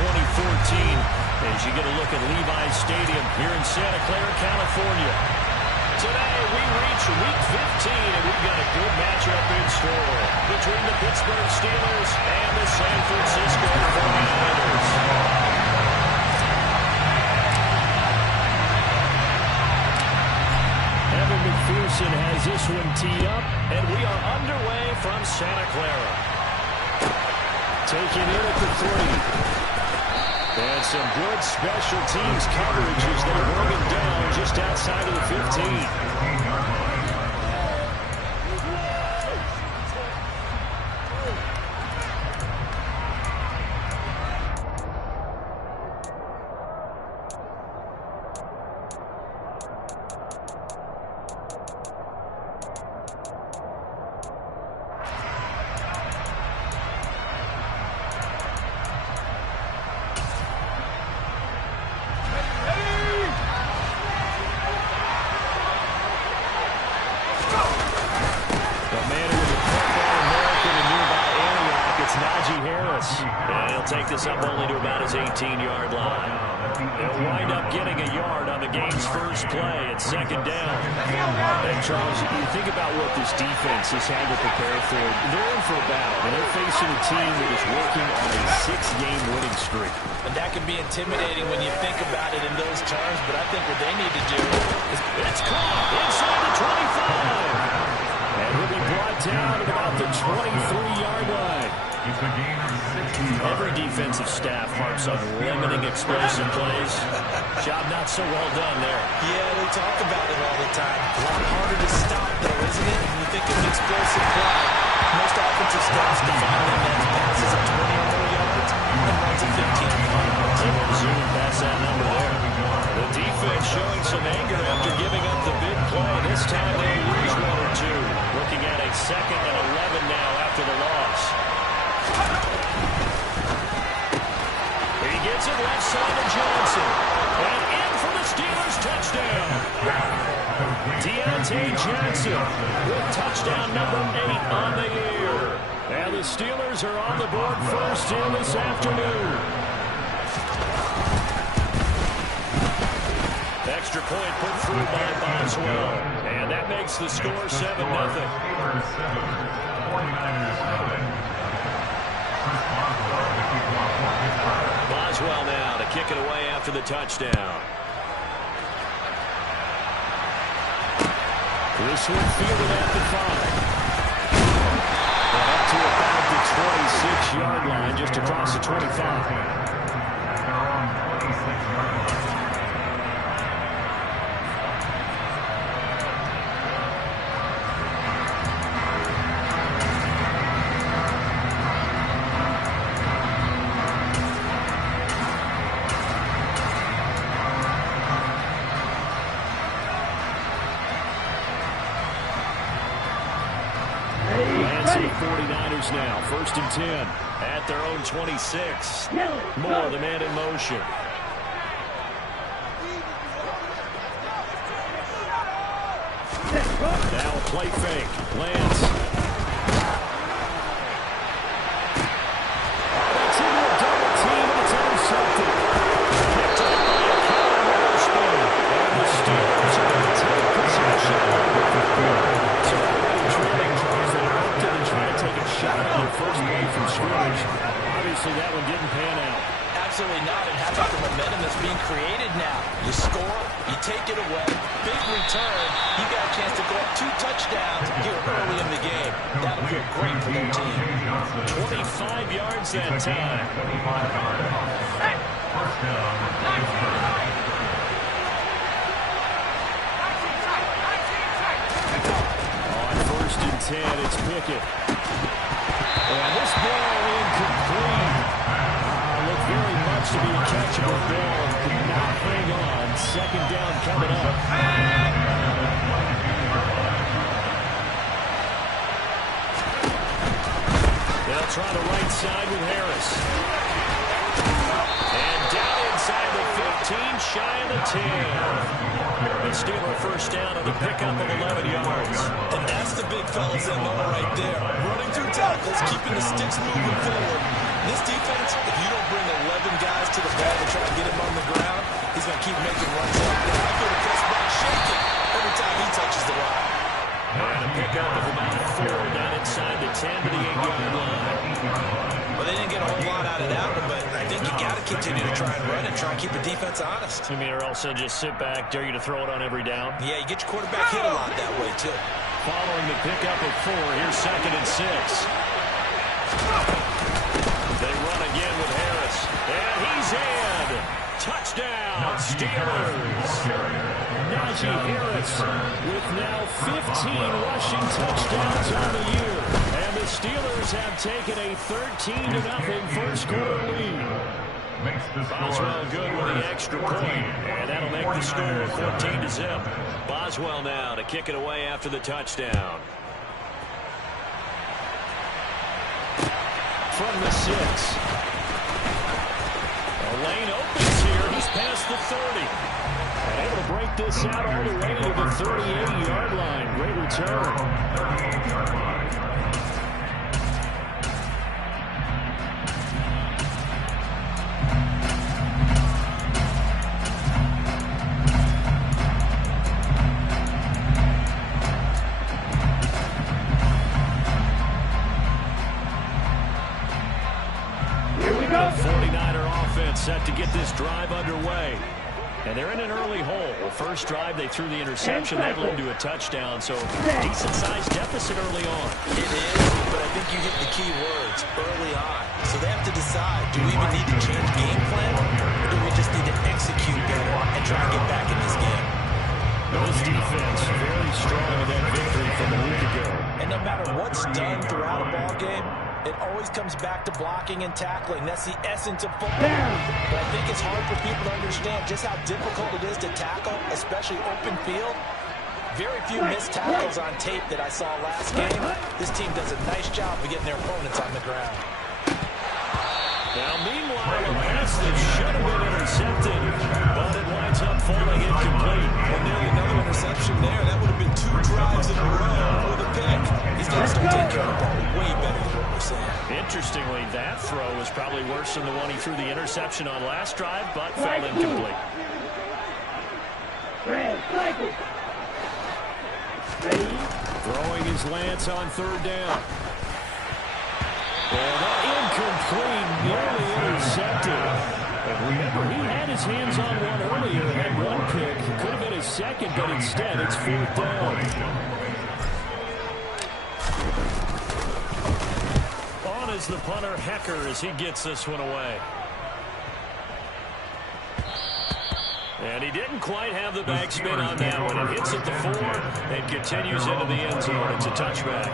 2014 as you get a look at Levi's Stadium here in Santa Clara, California. Today we reach Week 15, and we've got a good matchup in store between the Pittsburgh Steelers and the San Francisco 49ers. McPherson has this one teed up, and we are underway from Santa Clara. Taking in at the 3. And some good special teams coverage as they bring him down just outside of the 15. Take this up only to about his 18-yard line. They'll wind up getting a yard on the game's first play at second down. And Charles, you think about what this defense has had to prepare for. They're in for a battle, and they're facing a team that is working on a 6-game winning streak. And that can be intimidating when you think about it in those terms, but I think what they need to do is... It's caught inside the 25. And he'll be brought down at about the 23-yard line. Every defensive staff harps on limiting explosive plays. Job not so well done there. Yeah, they talk about it all the time. A lot harder to stop, though, isn't it? When you think of an explosive play, most offensive staffs define them as passes of 20 or more yards and runs of 15 or more. They will zoom past that number there. The defense showing some anger after giving up the big play. This time they lose 1 or 2. Looking at a 2nd and 11 now after the loss. He gets it left side to Johnson. And in for the Steelers touchdown. Deontay Johnson with touchdown number 8 on the year. And the Steelers are on the board first in this afternoon. Extra point put through by Boswell. And that makes the score 7-0. Boswell now to kick it away after the touchdown. This one fielded at the 5. And up to about the 26-yard line, just across the 25. Now, 1st and 10 at their own 26. Moore, the man in motion. Now a play fake. Lance. That's into a double team, and it's intercepted. Picked up by a Kyle Witherspoon. And the Steelers are going to take possession. So already trailing Charles, they looked at and tried to take a shot on the first play from scrimmage. Obviously, that one didn't pan out. Absolutely not, and how about the momentum that's being created now? You score, you take it away, big return, you got a chance to go up 2 touchdowns here early in the game. That'll feel great for their team. 25 yards that time. On 1st and 10, it's Pickett. And this ball incomplete. Looked very much to be a catchable ball. Could not hang on. 2nd down coming up. They'll try the right side with Harris. And down inside the 15, shy of the 10. The Steeler first down on the pickup of 11 yards. And that's the big fellas that know right there. Running through tackles, keeping the sticks moving forward. This defense, if you don't bring 11 guys close to the ball to try to get him on the ground, he's going to keep making runs up there. I feel the Chris Brown shaking every time he touches the line. And a pickup of about 4 down inside the 10 to the 8-yard line. Well, they didn't get a whole lot out of that one, but I think you got to continue to try and run and try and keep the defense honest. I mean, or also just sit back, dare you to throw it on every down. Yeah, you get your quarterback hit a lot that way, too. Following the pickup of 4, here's 2nd and 6. They run again with Harris. And he's in. Touchdown, Steelers. Najee Harris with now 15 rushing touchdowns on the year. And the Steelers have taken a 13-0 first quarter lead. Boswell good with the extra point. And that'll make the score 14-0. Boswell now to kick it away after the touchdown. From the 6. A lane opens here. He's past the 30. And able to break this out all the way to the 38-yard line. Great return. Set to get this drive underway. And they're in an early hole. Well, first drive, they threw the interception. That led to a touchdown. So decent-sized deficit early on. It is, but I think you hit the key words, early on. So they have to decide, do we even need to change game plan, or do we just need to execute better and try and get back in this game? This defense very strong with that victory from a week ago. And no matter what's done throughout a ball game, it always comes back to blocking and tackling. That's the essence of football. But I think it's hard for people to understand just how difficult it is to tackle, especially open field. Very few missed tackles on tape that I saw last game. This team does a nice job of getting their opponents on the ground. Now, meanwhile, a pass that should have been intercepted, but it winds up falling incomplete. Well, nearly another interception there. That would have been 2 drives in a row with a pick. He's got to start taking care of the ball way better than what we're saying. Interestingly, that throw was probably worse than the one he threw the interception on last drive, but fell incomplete. Throwing his Lance on 3rd down. And incomplete, nearly intercepted. And remember, he had his hands on one earlier, had one pick. Could have been his second, but instead it's 4th down. On is the punter, Hecker, as he gets this one away. And he didn't quite have the backspin on that one. It hits at the 4 and continues into the end zone. It's a touchback.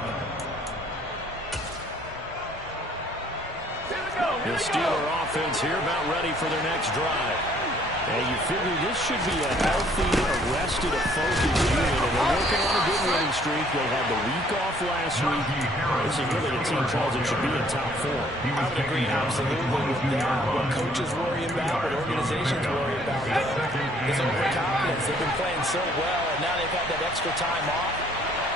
The Steeler offense here about ready for their next drive. And you figure this should be a healthy, arrested, a focused unit. And they're working on a good winning streak. They had the week off last week. This is really a team, Charles, that should be in top 4. I would agree absolutely with that. What coaches worry about, what organizations worry about, is overconfidence. They've been playing so well, and now they've had that extra time off.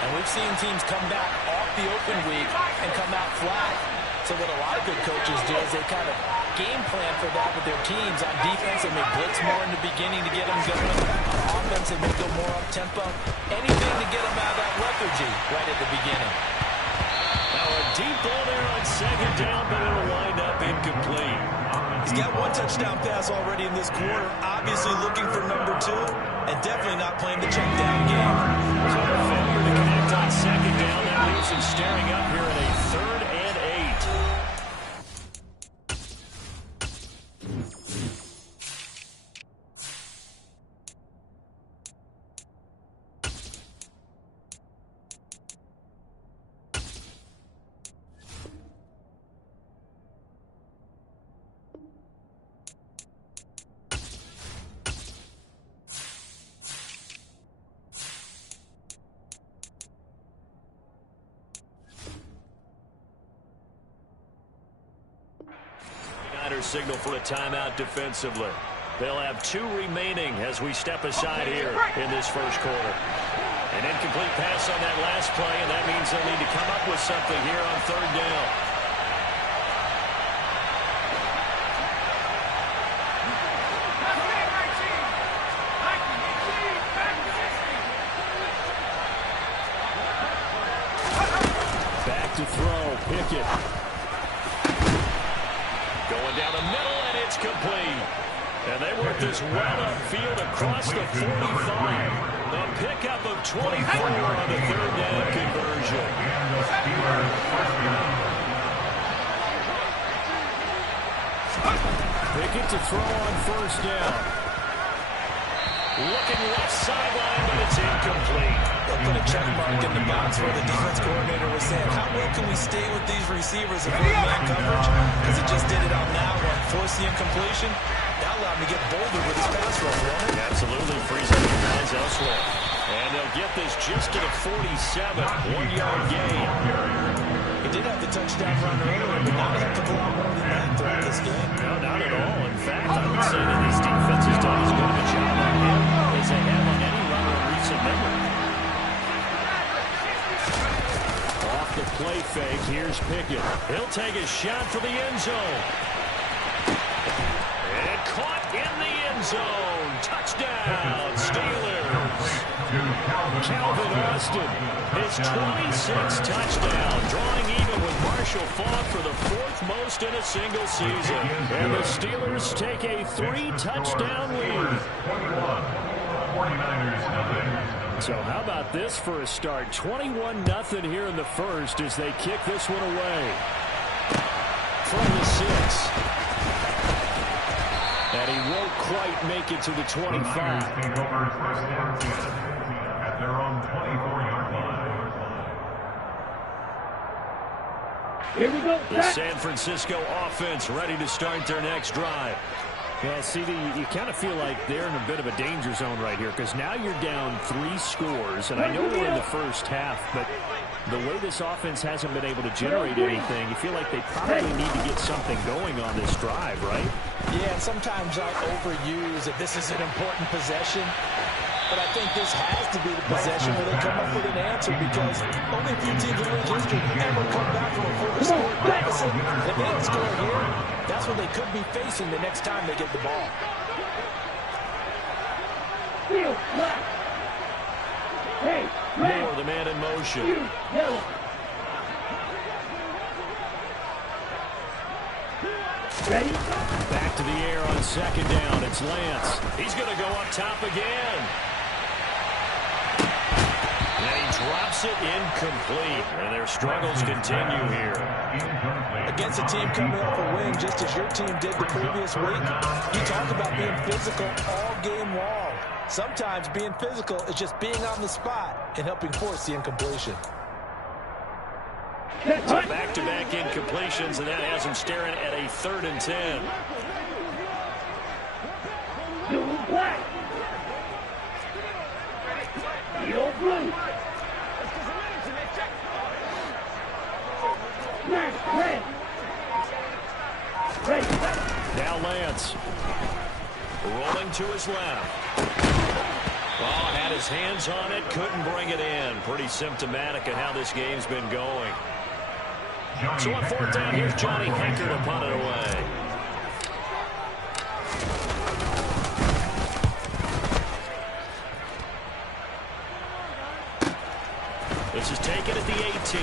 And we've seen teams come back off the open week and come out flat. So what a lot of good coaches do is they kind of game plan for that with their teams. On defense, they may blitz more in the beginning to get them going. On offense, they may go more up-tempo. Anything to get them out of that lethargy right at the beginning. Now a deep ball there on 2nd down, but it'll wind up incomplete. He's got 1 touchdown pass already in this quarter. Obviously looking for number 2, and definitely not playing the check down game. So a failure to connect on 2nd down. That leaves him staring up here at a 3rd and 8. Signal for a timeout defensively. They'll have 2 remaining as we step aside here in this first quarter. An incomplete pass on that last play, and that means they'll need to come up with something here on 3rd down. It's complete. And they work this well upfield across the 45. The pickup of 24 on the third down conversion. Pickett to throw on first down. Looking left sideline, but it's incomplete. They'll put a check mark in the box where the defense coordinator was saying, how well can we stay with these receivers if we're in man coverage? Because he just did it on that one. Force the incompletion. That allowed him to get bolder with his pass rush, won't it? Absolutely frees up the guys elsewhere. And they'll get this just to the 47. 1-yard gain. He did have the touchdown run earlier, but not a heck of a lot more than that throughout this game. No, not at all. In fact, I would say that this defense has done as good of a job on him as they have on any runner in recent memory. Off the play fake, here's Pickett. He'll take a shot for the end zone. And caught in the end zone. Touchdown, Steelers. Calvin Austin, his 26th touchdown, drawing even with Marshall Faulk for the 4th most in a single season. And the Steelers take a 3-touchdown lead. So how about this for a start? 21-0 here in the first as they kick this one away. From the 6. And he won't quite make it to the 25. At their own 24-yard line. Here we go. The San Francisco offense ready to start their next drive. Yeah, CD, you kind of feel like they're in a bit of a danger zone right here because now you're down 3 scores, and I know we're in the first half, but the way this offense hasn't been able to generate anything, you feel like they probably need to get something going on this drive, right? Yeah, and sometimes I overuse that this is an important possession. But I think this has to be the possession where they come up with an answer because only a few teams in league history ever come back from a 4-score deficit. If they don't score here, that's what they could be facing the next time they get the ball. Moore, the man in motion. Ready? Back to the air on second down. It's Lance. He's going to go up top again. And he drops it incomplete. And their struggles continue here. Against a team coming off a win just as your team did the previous week, you talk about being physical all game long. Sometimes being physical is just being on the spot and helping force the incompletion. Back-to-back incompletions, and that has him staring at a 3rd and 10. Now Lance. Rolling to his left. Oh, had his hands on it, couldn't bring it in. Pretty symptomatic of how this game's been going. So on 4th down, here's Johnny Hecker to punt it away. This is taken at the 18.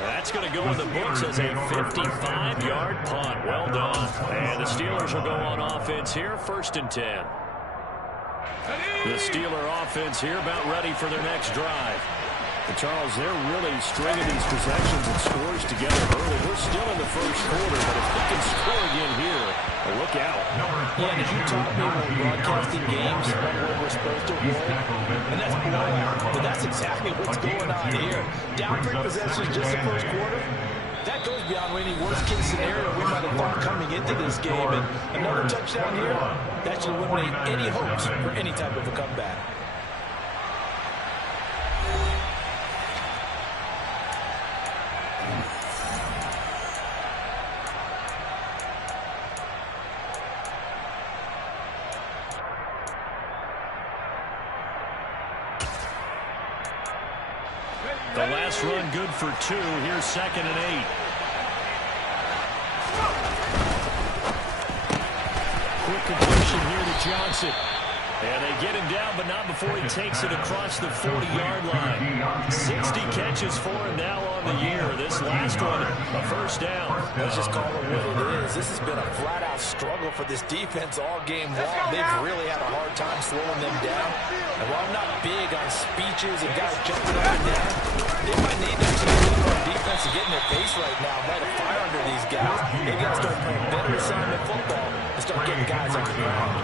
That's going to go in the books as a 55-yard punt. Well done. And the Steelers will go on offense here, 1st and 10. The Steeler offense here about ready for their next drive. And Charles, they're really stringing these possessions and scores together early. We're still in the first quarter, but if they can score again here, look out. Yeah, and as you taught me when broadcasting games, when we're supposed to win, and that's blowout. But that's exactly what's going on here. Down 3 possessions just the first quarter. That goes beyond any worst-case scenario we might have thought coming into this game. And another touchdown here, that should eliminate any hopes for any type of a comeback. The last run good for 2. Here's 2nd and 8. Quick completion here to Johnson. And they get him down, but not before he takes it across the 40-yard line. 60 catches for him now on the year. This last one, a first down. Let's just call it what it is. This has been a flat-out struggle for this defense all game long. They've really had a hard time slowing them down. And while I'm not big on speeches and guys jumping up and down, they might need to keep on defense to get in their face right now, light a fire under these guys. They got to start playing better assignment football and start getting guys on the ground.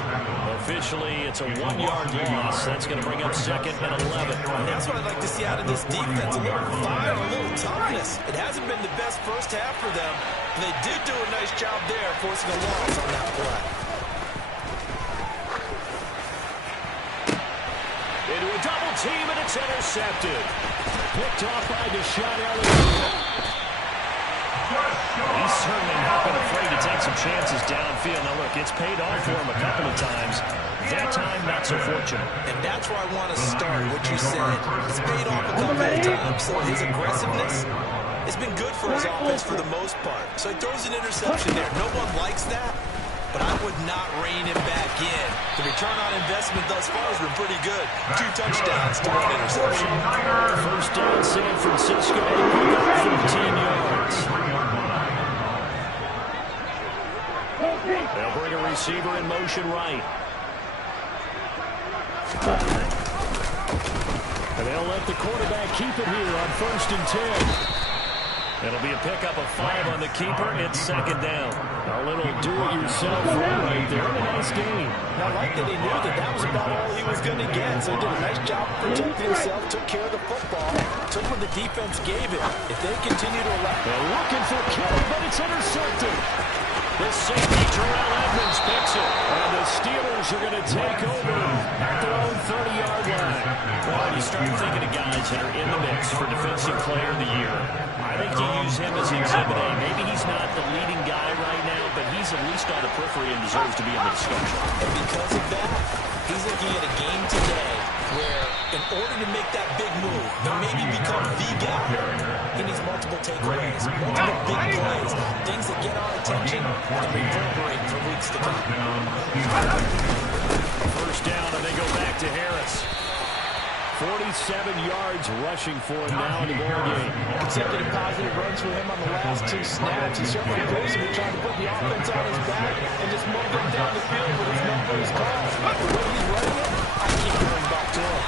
Officially, it's a 1-yard loss. That's going to bring up 2nd and 11. And that's what I'd like to see out of this defense, a little fire, a little toughness. It hasn't been the best first half for them. They did do a nice job there, forcing a loss on that play. Into a double team, and it's intercepted. Picked off by Deshaun Elliott. He's certainly not been afraid to take some chances downfield. Now, look, it's paid off for him a couple of times. That time, not so fortunate. And that's where I want to start, what you said. It's paid off a couple of times, so his aggressiveness has been good for his offense for the most part. So he throws an interception there. No one likes that, but I would not rein him back in. The return on investment thus far has been pretty good. 2 touchdowns to 1 interception. First down, San Francisco. 15 yards. They'll bring a receiver in motion right. And they'll let the quarterback keep it here on 1st and 10. It'll be a pickup of 5 on the keeper. It's 2nd down. A little do-it-yourself run right there. A nice game. Now, I like that he knew that that was about all he was going to get. So he did a nice job protecting himself, took care of the football, took what the defense gave him. If they continue to allow... They're looking for Kelly, but it's intercepted. The safety, Terrell Edmonds, picks it. And the Steelers are going to take over at their own 30-yard line. Well, you start thinking of guys that are in the mix for Defensive Player of the Year. I think you use him as Exhibit A. Maybe he's not the leading guy right now, but he's at least on the periphery and deserves to be in the discussion. And because of that, he's looking at a game today where, in order to make that big move, to maybe become the guy, he needs multiple takeaways, multiple big plays, things that get our attention and reverberate for weeks to come. First down, and they go back to Harris. 47 yards rushing for him now in the ball game. Consecutive positive runs for him on the last 2 snaps. He certainly goes to trying to put the offense on his back and just move them down the field with his number is called. The way he's running it, I keep going back to him.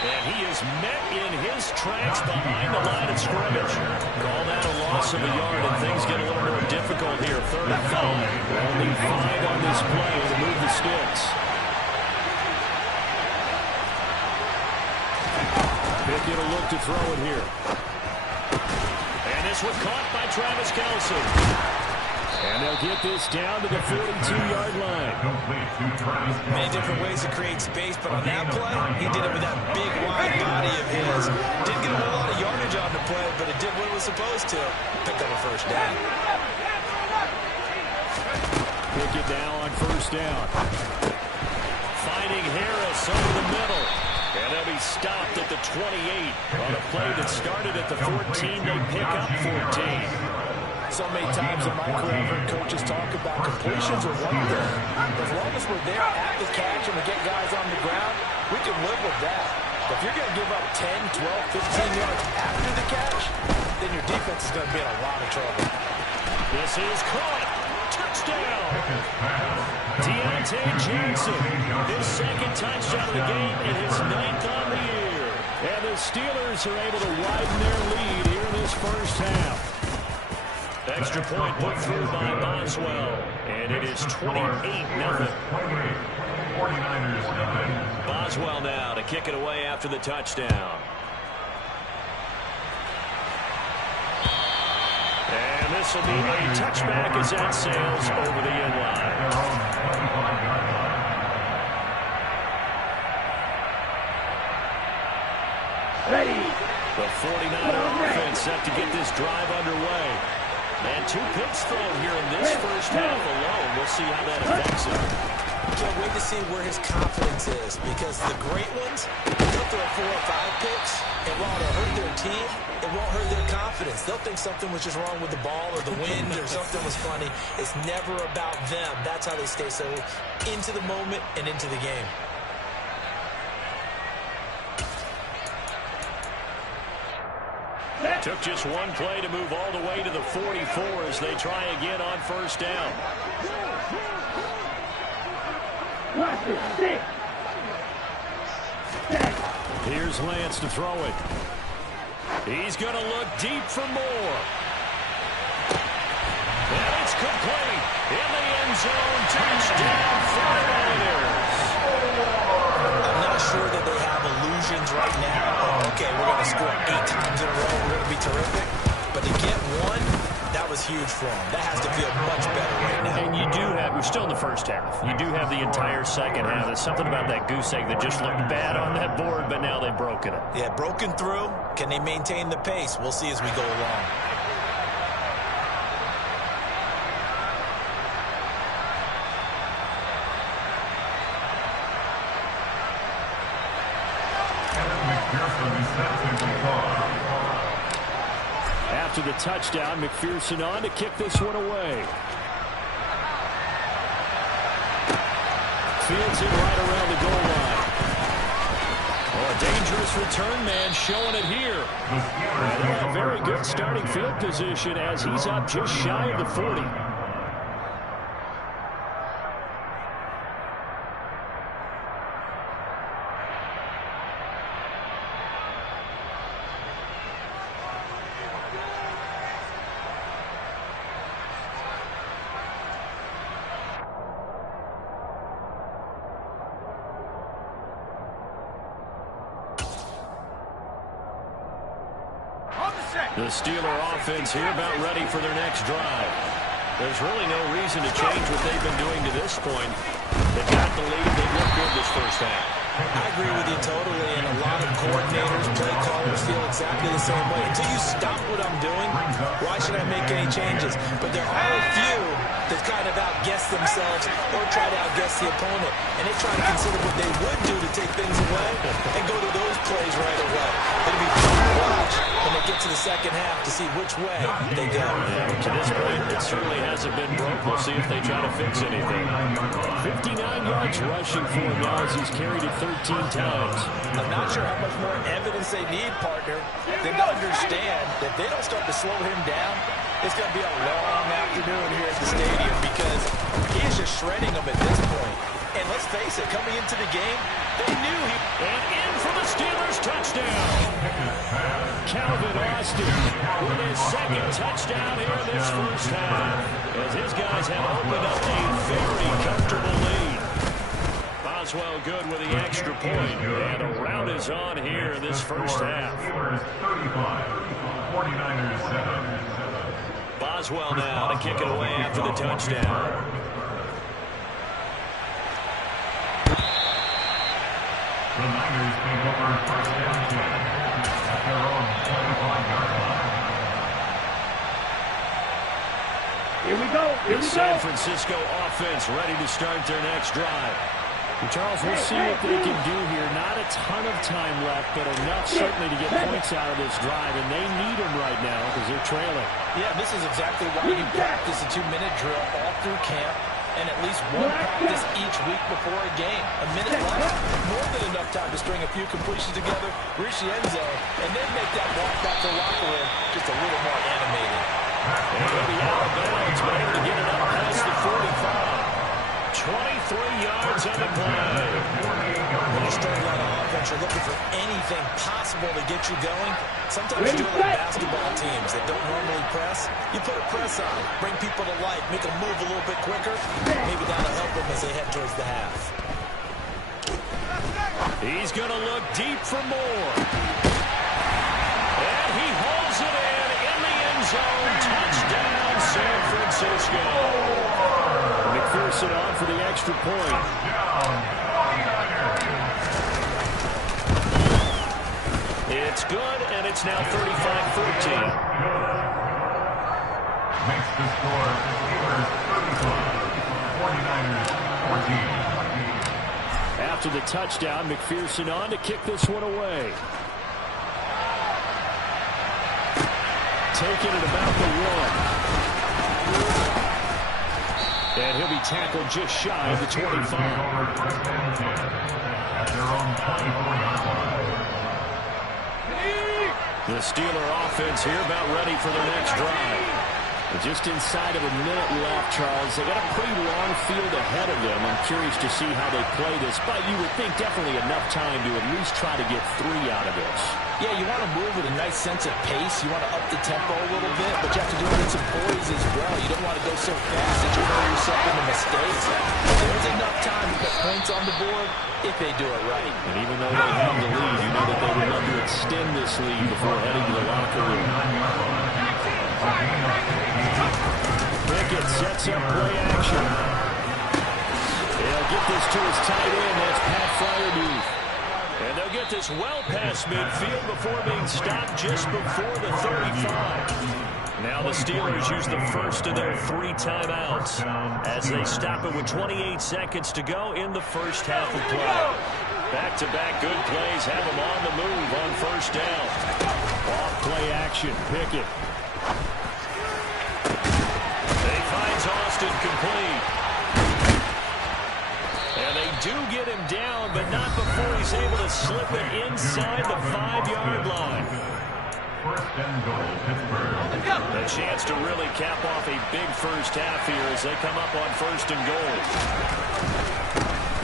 And he is met in his tracks behind the line of scrimmage. Call that a loss of a yard, and things get a little more difficult here. 3rd and 5. Only 5 on this play to move the sticks. Pickett a look to throw it here. And this one caught by Travis Kelce. And they'll get this down to the 42-yard line. Many different ways to create space, but on that play, he did it with that big, wide body of his. Didn't get a whole lot of yardage on the play, but it did what it was supposed to. Picked up a first down. Pickett now on 1st down. Finding Harris over the middle. And they'll be stopped at the 28 on a play that started at the 14. They pick up 14. So many times in my career, I've heard coaches talk about completions are one thing. As long as we're there at the catch and we get guys on the ground, we can live with that. But if you're going to give up 10, 12, 15 yards after the catch, then your defense is going to be in a lot of trouble. This is caught. Touchdown. Deontay Johnson. His 2nd touchdown of the game and his 9th on the year. And the Steelers are able to widen their lead here in this first half. Extra point put through by Boswell. And it is 28-0. Boswell now to kick it away after the touchdown. And this will be a touchback as that sails over the end line. The 49er offense set to get this drive underway. And 2 picks thrown here in this first half alone. We'll see how that affects him. Can't wait to see where his confidence is, because the great ones, they'll throw 4 or 5 picks, and while it'll hurt their team, it won't hurt their confidence. They'll think something was just wrong with the ball or the wind or something was funny. It's never about them. That's how they stay so into the moment and into the game. Took just one play to move all the way to the 44 as they try again on first down. Here's Lance to throw it. He's going to look deep for more. And it's complete. In the end zone, touchdown, 49ers. I'm not sure that they have illusions right now. Oh, okay, we're going to score 8 times in a row. We're going to be terrific. But to get one, that was huge for them. That has to feel much better right now. And you do have, we're still in the first half. You do have the entire second half. There's something about that goose egg that just looked bad on that board, but now they've broken it. Yeah, broken through. Can they maintain the pace? We'll see as we go along. After the touchdown, McPherson on to kick this one away. Fields it right around the goal line. Oh, a dangerous return man showing it here. And a very good starting field position as he's up just shy of the 40. The Steeler offense here about ready for their next drive. There's really no reason to change what they've been doing to this point. They've got the lead. They've looked good this first half. I agree with you totally, and a lot of coordinators, play callers feel exactly the same way. Until you stop what I'm doing, why should I make any changes? But there are a few that kind of outguess themselves or try to outguess the opponent, and they try to consider what they would do to take things away and go to those plays right away. It'll be fun to watch when they get to the second half to see which way they go. Yeah, to this point, it certainly hasn't been broke. We'll see if they try to fix anything. 59 yards rushing for him now as he's carried it 13 times. I'm not sure how much more evidence they need, partner, than to understand that if they don't start to slow him down, it's going to be a long afternoon here at the stadium because he is just shredding them at this point. And let's face it, coming into the game, they knew he... And in for the Steelers touchdown. Calvin Austin with his second touchdown here this first half. As his guys have opened up a very comfortable lead. Boswell good with the extra point. And a rout is on here in this first half. 49ers 7. Boswell now to kick it away after the touchdown. The Niners take over first down 10 at their own 25-yard line. Here we go. The San Francisco offense ready to start their next drive. Charles, we'll see what they can do here. Not a ton of time left, but enough certainly to get points out of this drive, and they need them right now because they're trailing. Yeah, this is exactly why you practice a 2-minute drill all through camp and at least one practice each week before a game. A minute left, more than enough time to string a few completions together, reach the end zone, and then make that walk back to the locker room just a little more animated. And he'll be out of bounds, but able to get it up past the 45. 23 yards on the play. When you're starting out on offense, you're looking for anything possible to get you going. Sometimes you do it like basketball teams that don't normally press. You put a press on, bring people to life, make them move a little bit quicker. Maybe that'll help them as they head towards the half. He's going to look deep for more. And he holds it in the end zone. Touchdown, San Francisco. McPherson on for the extra point. It's good, and it's now 35-14. Makes the score Steelers 35, 49ers 14. After the touchdown, McPherson on to kick this one away. Taking it about the 1. And he'll be tackled just shy of the 25. At their own 24-yard line. The Steeler offense here about ready for their next drive. Just inside of a minute left, Charles. They got a pretty long field ahead of them. I'm curious to see how they play this, but you would think definitely enough time to at least try to get 3 out of this. Yeah, you want to move with a nice sense of pace. You want to up the tempo a little bit, but you have to do it with some poise as well. You don't want to go so fast that you throw yourself into mistakes. There's enough time to put points on the board if they do it right. And even though they have the lead, you know that they would love to extend this lead before heading to the locker room. Pickett sets up play action. They'll get this to his tight end. That's Pat Fryermuth. And they'll get this well past midfield before being stopped just before the 35. Now the Steelers use the first of their 3 timeouts as they stop it with 28 seconds to go in the first half of play. Back-to-back good plays have them on the move on first down. Off play action, Pickett. They finds Austin complete. And they do get him down, but not before he's able to slip it inside the 5-yard line. First and goal, Pittsburgh. A chance to really cap off a big first half here as they come up on first and goal.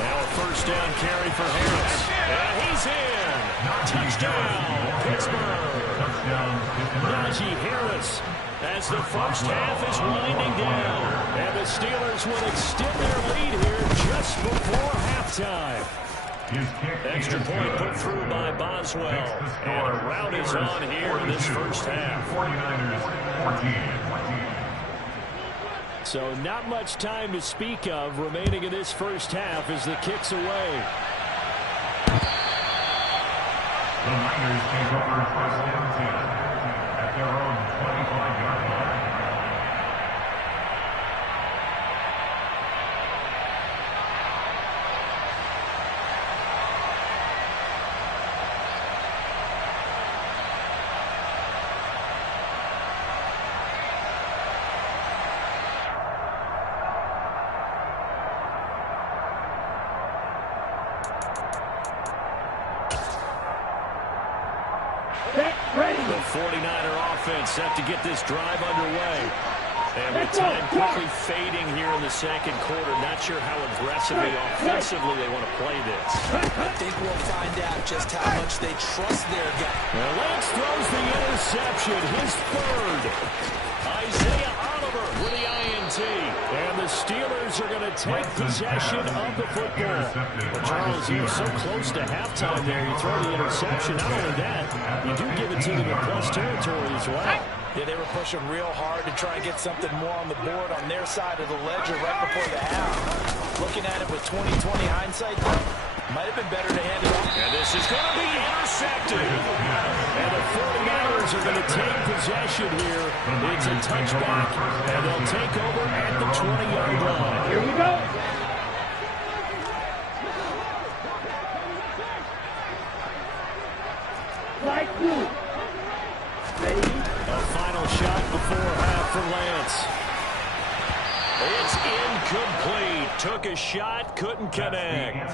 Now a first down carry for Harris. And he's in. Touchdown, Pittsburgh. Najee Harris as the first half is winding down. And the Steelers will extend their lead here just before halftime. Extra point put through by Boswell. And a rout is on here in this first half. 49ers 14. So not much time to speak of remaining in this first half as the kick's away. The Niners take over first and 10 at their own 25-yard line. The 49er offense set to get this drive underway. And with time quickly fading here in the second quarter, not sure how aggressively, offensively they want to play this. I think we'll find out just how much they trust their guy. Well, Lance throws the interception, his third. Isaiah Oliver with the INT. And the Steelers are going to take possession of the football. But Charles, you're so close to halftime there. You throw the interception. Not only that, you do give it to them in plus territory as well. Yeah, they were pushing real hard to try and get something more on the board on their side of the ledger right before the half. Looking at it with 20/20 hindsight, though, might have been better to hand it off. And this is going to be intercepted. And the 49ers are going to take possession here. It's a touchback, and they'll take over at the 20-yard line. Here we go. Like you. Ready? A final shot before half for Lance. It's incomplete. Took a shot, couldn't connect.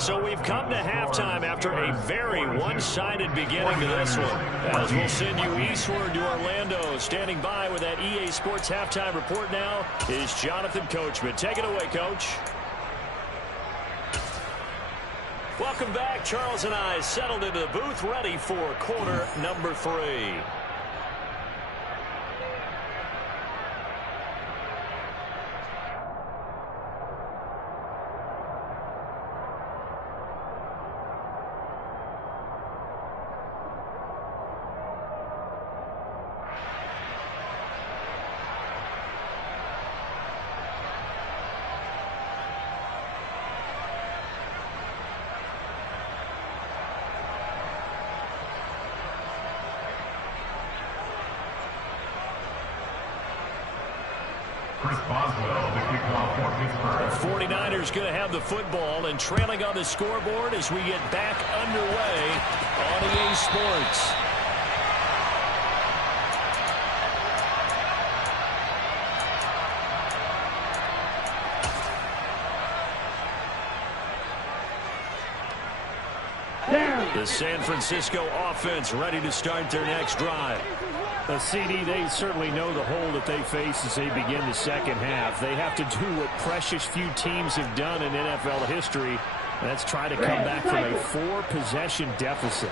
So we've come to halftime after a very one-sided beginning to this one. As we'll send you eastward to Orlando. Standing by with that EA Sports halftime report now is Jonathan Coachman. Take it away, Coach. Welcome back. Charles and I settled into the booth, ready for quarter number 3. Boswell, the kickoff for Pittsburgh. The 49ers going to have the football and trailing on the scoreboard as we get back underway on EA Sports. Down. The San Francisco offense ready to start their next drive. The CD, they certainly know the hole that they face as they begin the second half. They have to do what precious few teams have done in NFL history. That's try to come back from a 4-possession deficit.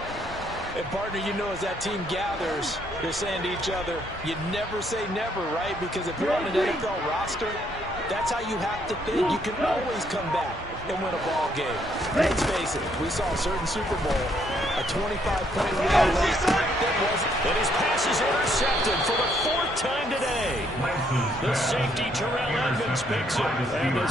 And, partner, you know, as that team gathers, they're saying to each other, you never say never, right? Because if you're on an NFL roster, that's how you have to think. You can always come back and win a ball game. Let's face it, we saw a certain Super Bowl, a 25-point lead that wasn't. And his pass is intercepted for the 4th time today. The safety, Terrell Edmonds, picks it. And the